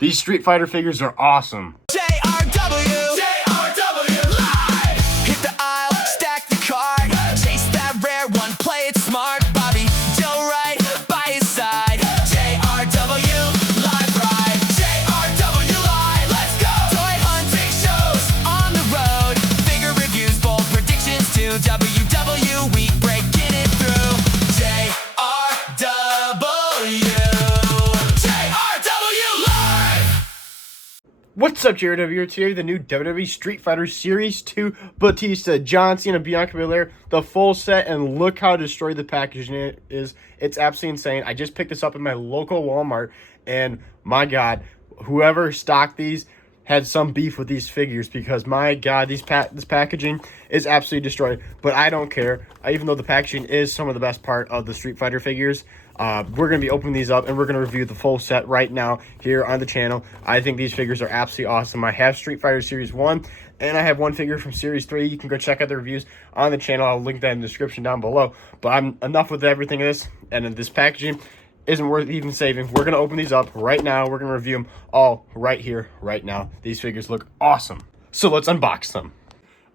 These Street Fighter figures are awesome. JRW Live. Hit the aisle, stack the card, chase that rare one, play it smart. Bobby Joe right by his side. JRW Live Ride. JRW Live, let's go. Toy hunting shows on the road. Figure reviews, bold predictions too. WW week breaking it through. JRW Live. What's up, JRW? Today, the new WWE Street Fighter Series 2 Batista, John Cena, Bianca Belair, the full set, and look how destroyed the packaging is. It's absolutely insane. I just picked this up in my local Walmart, and my God, whoever stocked these had some beef with these figures because, my God, this packaging is absolutely destroyed. But I don't care, even though the packaging is some of the best part of the Street Fighter figures. We're going to be opening these up, and we're going to review the full set right now here on the channel. I think these figures are absolutely awesome. I have Street Fighter Series 1, and I have one figure from Series 3. You can go check out the reviews on the channel. I'll link that in the description down below. But I'm enough with everything in this, and this packaging isn't worth even saving. We're going to open these up right now. We're going to review them all right here, right now. These figures look awesome. So let's unbox them.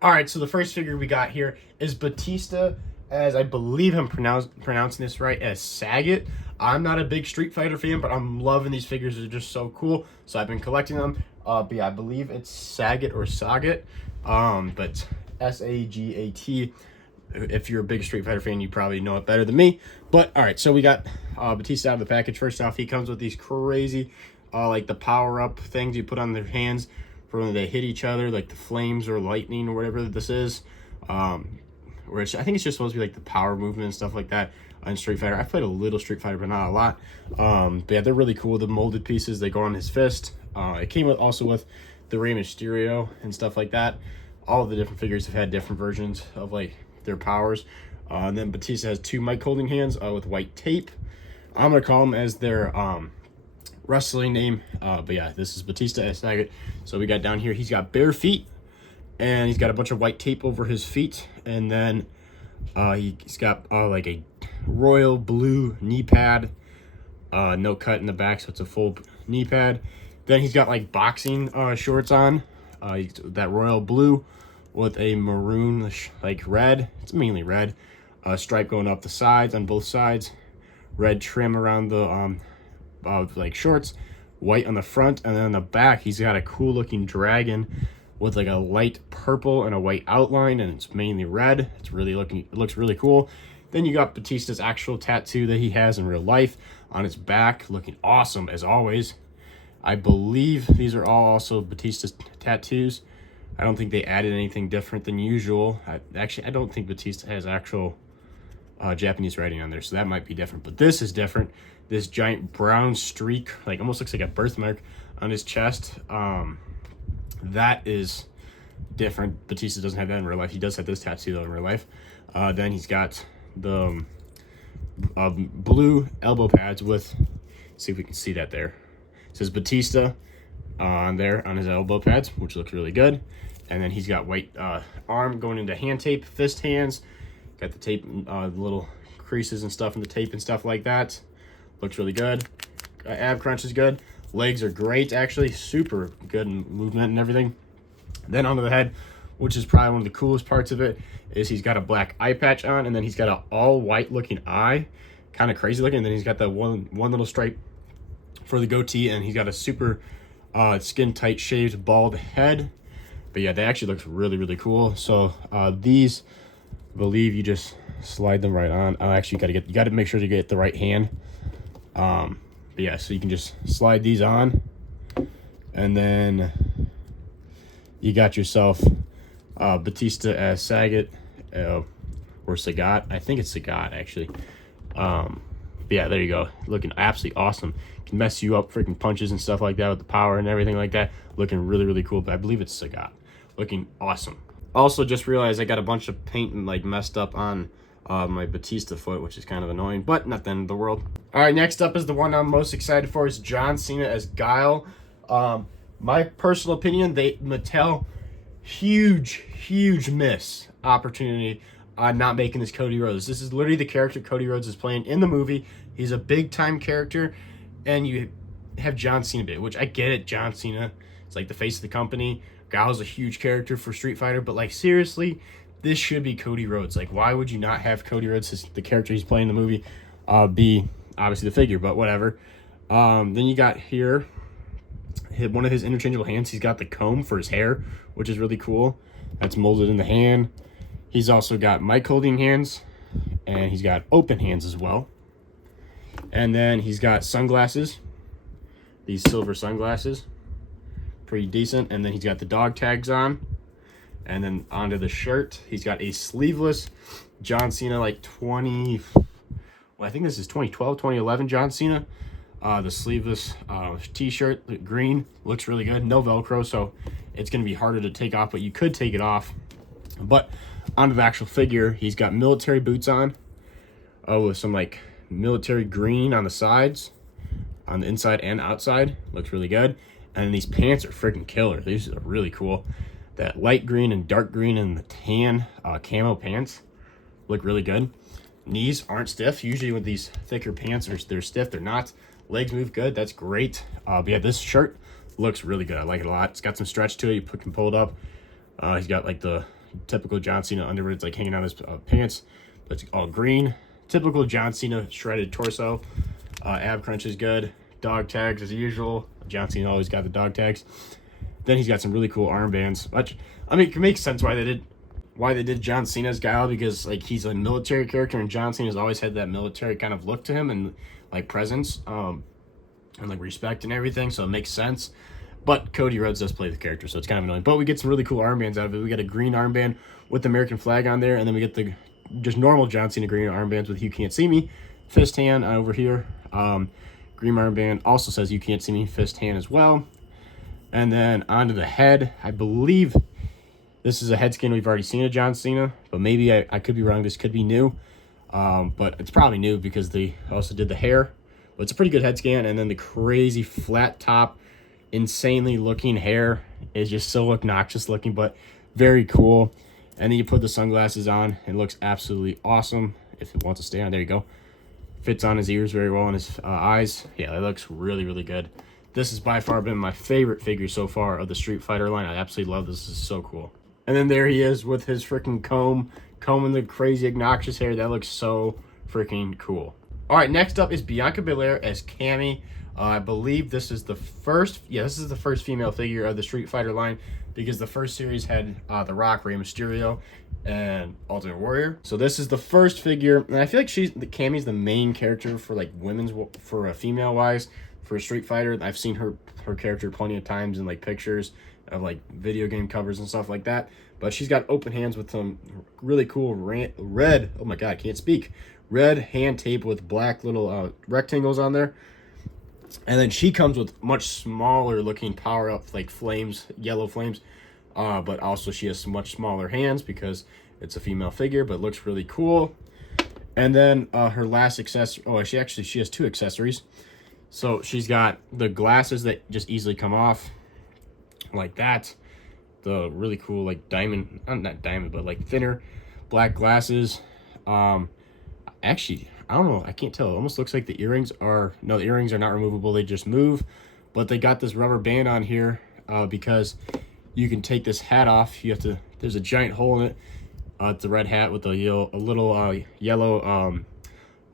All right, so the first figure we got here is Batista, as I believe I'm pronouncing this right, as Sagat. I'm not a big Street Fighter fan, but I'm loving these figures. They're just so cool. So I've been collecting them. But yeah, I believe it's Sagat or Sagat. But S-A-G-A-T. If you're a big Street Fighter fan, you probably know it better than me. But all right, so we got Batista out of the package. First off, he comes with these crazy, like the power-up things you put on their hands for when they hit each other, like the flames or lightning or whatever this is. Which I think it's just supposed to be like the power movement and stuff like that in Street Fighter. I've played a little Street Fighter, but not a lot. But yeah, they're really cool. The molded pieces, they go on his fist. It came with also with the Rey Mysterio and stuff like that. All of the different figures have had different versions of like their powers. And then Batista has two mic holding hands with white tape. I'm gonna call them as their wrestling name. But yeah, this is Batista as Sagat. So we got down here, he's got bare feet, and he's got a bunch of white tape over his feet, and then he's got like a royal blue knee pad, no cut in the back, so it's a full knee pad. Then he's got like boxing shorts on, that royal blue with a maroon, like red, it's mainly red, stripe going up the sides on both sides, red trim around the like shorts, white on the front, and then on the back he's got a cool looking dragon with like a light purple and a white outline, and it's mainly red. It looks really cool. Then you got Batista's actual tattoo that he has in real life on his back, looking awesome as always. I believe these are all also Batista's tattoos. I don't think they added anything different than usual. I don't think Batista has actual Japanese writing on there, so that might be different. But this is different. This giant brown streak, like almost looks like a birthmark on his chest. That is different. Batista doesn't have that in real life. He does have this tattoo though in real life. Then he's got the blue elbow pads with, see if we can see that there. It says Batista on there on his elbow pads, which looks really good. And then he's got white arm going into hand tape, fist hands. Got the tape, little creases and stuff in the tape and stuff like that. Looks really good. Ab crunch is good. Legs are great, actually. Super good in movement and everything. Then onto the head, which is probably one of the coolest parts of it, is he's got a black eye patch on, and then he's got an all white looking eye. Kind of crazy looking. And then he's got the one little stripe for the goatee, and he's got a super skin tight shaved bald head. But yeah, they actually look really, really cool. So these, I believe you just slide them right on. Actually, you got to make sure to get the right hand. But yeah, so you can just slide these on, and then you got yourself Batista as Sagat, or Sagat. I think it's Sagat actually. But yeah, there you go. Looking absolutely awesome. Can mess you up, freaking punches and stuff like that with the power and everything like that. Looking really, really cool. But I believe it's Sagat. Looking awesome. Also, just realized I got a bunch of paint and like messed up on my Batista foot, which is kind of annoying, but not the end of the world. All right, next up is the one I'm most excited for, is John Cena as Guile. My personal opinion, Mattel, huge miss opportunity on not making this Cody Rhodes. This is literally the character Cody Rhodes is playing in the movie. He's a big time character, and have John Cena bit, which I get it. John Cena is like the face of the company. Gal's a huge character for Street Fighter, but like seriously, this should be Cody Rhodes. Like, why would you not have Cody Rhodes, the character he's playing in the movie, be obviously the figure? But whatever. Then you got here one of his interchangeable hands. He's got the comb for his hair, which is really cool. That's molded in the hand. He's also got mic holding hands, and he's got open hands as well. And then he's got sunglasses, these silver sunglasses, pretty decent. And then he's got the dog tags on, and then onto the shirt he's got a sleeveless John Cena, like 20, well, I think this is 2012, 2011 John Cena. The sleeveless t-shirt, the green, looks really good. No Velcro, so it's going to be harder to take off, but you could take it off. But onto the actual figure, he's got military boots on, with some like military green on the sides, on the inside and outside. Looks really good. And these pants are freaking killer. These are really cool. That light green and dark green and the tan camo pants look really good. Knees aren't stiff. Usually with these thicker pants, they're stiff. They're not. Legs move good. That's great. But yeah, this shirt looks really good. I like it a lot. It's got some stretch to it. You can pull it up. He's got like the typical John Cena underwear. It's like hanging on his pants. That's all green. Typical John Cena shredded torso. Ab crunch is good. Dog tags as usual. John Cena always got the dog tags. Then he's got some really cool armbands. Which, I mean, it makes sense why they did John Cena's Gal, because like he's a military character, and John Cena's always had that military kind of look to him, and like presence, and like respect and everything, so it makes sense. But Cody Rhodes does play the character, so it's kind of annoying. But we get some really cool armbands out of it. We got a green armband with the American flag on there, and then we get the just normal John Cena green armbands with "You Can't See Me," fist hand over here. Green armband also says "You Can't See Me," fist hand as well. And then onto the head, I believe this is a head scan we've already seen of John Cena, but maybe I could be wrong. This could be new. But it's probably new because they also did the hair. But it's a pretty good head scan. And then the crazy flat top, insanely looking hair is just so obnoxious looking, but very cool. And then you put the sunglasses on. It looks absolutely awesome. If it wants to stay on, there you go. Fits on his ears very well and his eyes. Yeah, it looks really, really good. This has by far been my favorite figure so far of the Street Fighter line. I absolutely love this. This is so cool. And then there he is with his freaking combing the crazy obnoxious hair. That looks so freaking cool. All right, next up is Bianca Belair as Cammy. I believe this is the first female figure of the Street Fighter line, because the first series had The Rock, Rey Mysterio, and Ultimate Warrior. So this is the first figure, and I feel like Cammy's the main character for like for female wise for Street Fighter. I've seen her character plenty of times in like pictures of like video game covers and stuff like that. But she's got open hands with some really cool red, oh my god, I can't speak, red hand tape with black little rectangles on there. And then she comes with much smaller looking power up like flames, yellow flames, but also she has much smaller hands because it's a female figure, but looks really cool. And then her last accessory, she has two accessories. So she's got the glasses that just easily come off like that. The really cool like diamond, not diamond, but like thinner black glasses. Actually, I don't know, I can't tell. It almost looks like the earrings are not removable, they just move. But they got this rubber band on here because you can take this hat off. There's a giant hole in it. It's a red hat with a little yellow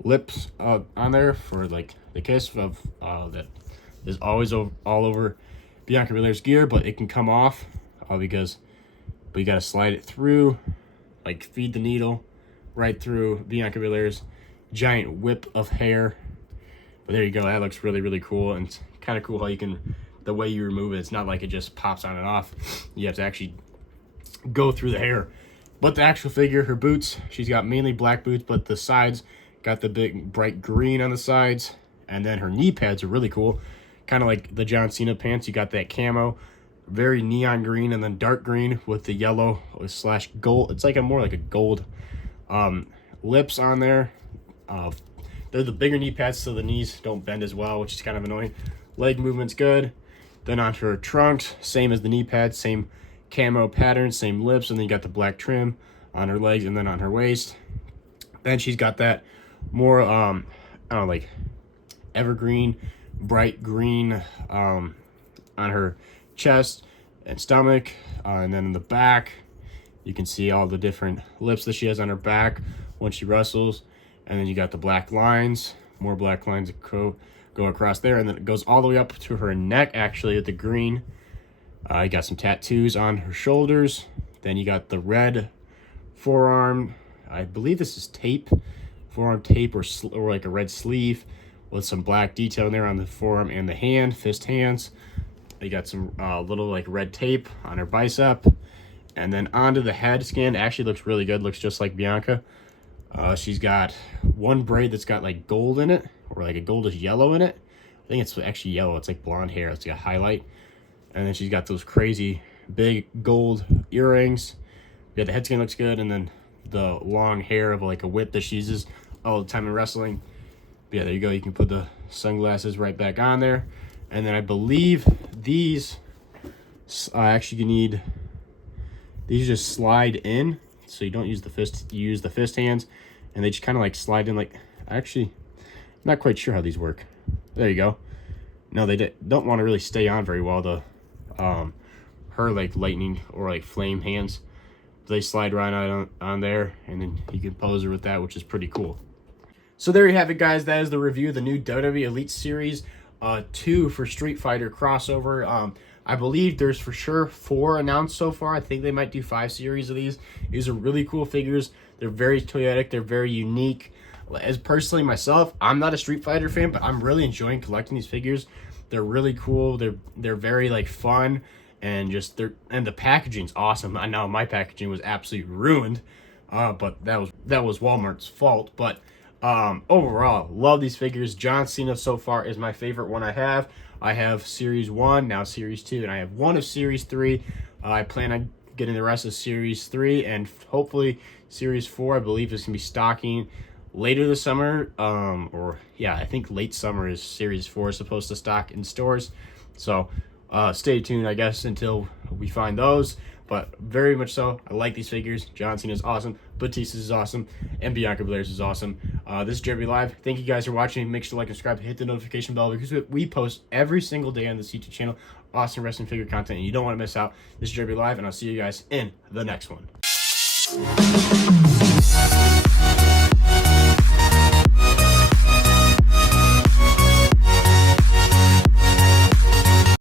lips on there for like the kiss of that is always all over Bianca Belair's gear, but it can come off but you gotta slide it through, like feed the needle right through Bianca Belair's giant whip of hair. But there you go, that looks really, really cool. And it's kind of cool how the way you remove it, it's not like it just pops on and off. You have to actually go through the hair. But the actual figure, her boots, she's got mainly black boots, but the sides got the big bright green on the sides. And then her knee pads are really cool, kind of like the John Cena pants. You got that camo, very neon green, and then dark green with the yellow / gold. It's like more like a gold lips on there. They're the bigger knee pads, so the knees don't bend as well, which is kind of annoying. Leg movement's good. Then onto her trunks, same as the knee pads, same camo pattern, same lips, and then you got the black trim on her legs and then on her waist. Then she's got that more like evergreen bright green on her chest and stomach, and then in the back you can see all the different lips that she has on her back when she wrestles. And then you got the black lines, more black lines that go across there, and then it goes all the way up to her neck actually with the green. You got some tattoos on her shoulders. Then you got the red forearm. I believe this is tape, forearm tape, or like a red sleeve with some black detail in there on the forearm and the hand, fist hands. You got some little like red tape on her bicep. And then onto the head scan, actually looks really good. Looks just like Bianca. She's got one braid that's got like gold in it, or like a goldish yellow in it. I think it's actually yellow. It's like blonde hair. It's got highlight. And then she's got those crazy big gold earrings. Yeah, the head scan looks good. And then the long hair of like a whip that she uses all the time in wrestling. But yeah, there you go. You can put the sunglasses right back on there. And then I believe these actually you need, these just slide in. So you don't use the fist, you use the fist hands, and they just kind of like slide in. Like, actually, I'm not quite sure how these work. There you go. No, they don't want to really stay on very well. The her like lightning or like flame hands, they slide right on there, and then you can pose her with that, which is pretty cool. So there you have it, guys. That is the review of the new WWE Elite Series 2 for Street Fighter crossover. I believe there's for sure 4 announced so far. I think they might do 5 series of these. These are really cool figures. They're very toyetic. They're very unique. As personally myself, I'm not a Street Fighter fan, but I'm really enjoying collecting these figures. They're really cool. They're very like fun, and just the packaging's awesome. I know my packaging was absolutely ruined, but that was Walmart's fault. But overall, love these figures. John Cena so far is my favorite one I have. I have Series 1, now Series 2, and I have one of Series 3. I plan on getting the rest of Series 3, and hopefully Series 4, I believe, is going to be stocking later this summer. I think late summer is Series 4 supposed to stock in stores. So stay tuned, I guess, until we find those. But very much so, I like these figures. John Cena is awesome, Batista is awesome, and Bianca Belair is awesome. This is Jeremy Live. Thank you guys for watching. Make sure to like and subscribe, hit the notification bell, because we post every single day on this YouTube channel awesome wrestling figure content, and you don't want to miss out. This is Jeremy Live, and I'll see you guys in the next one.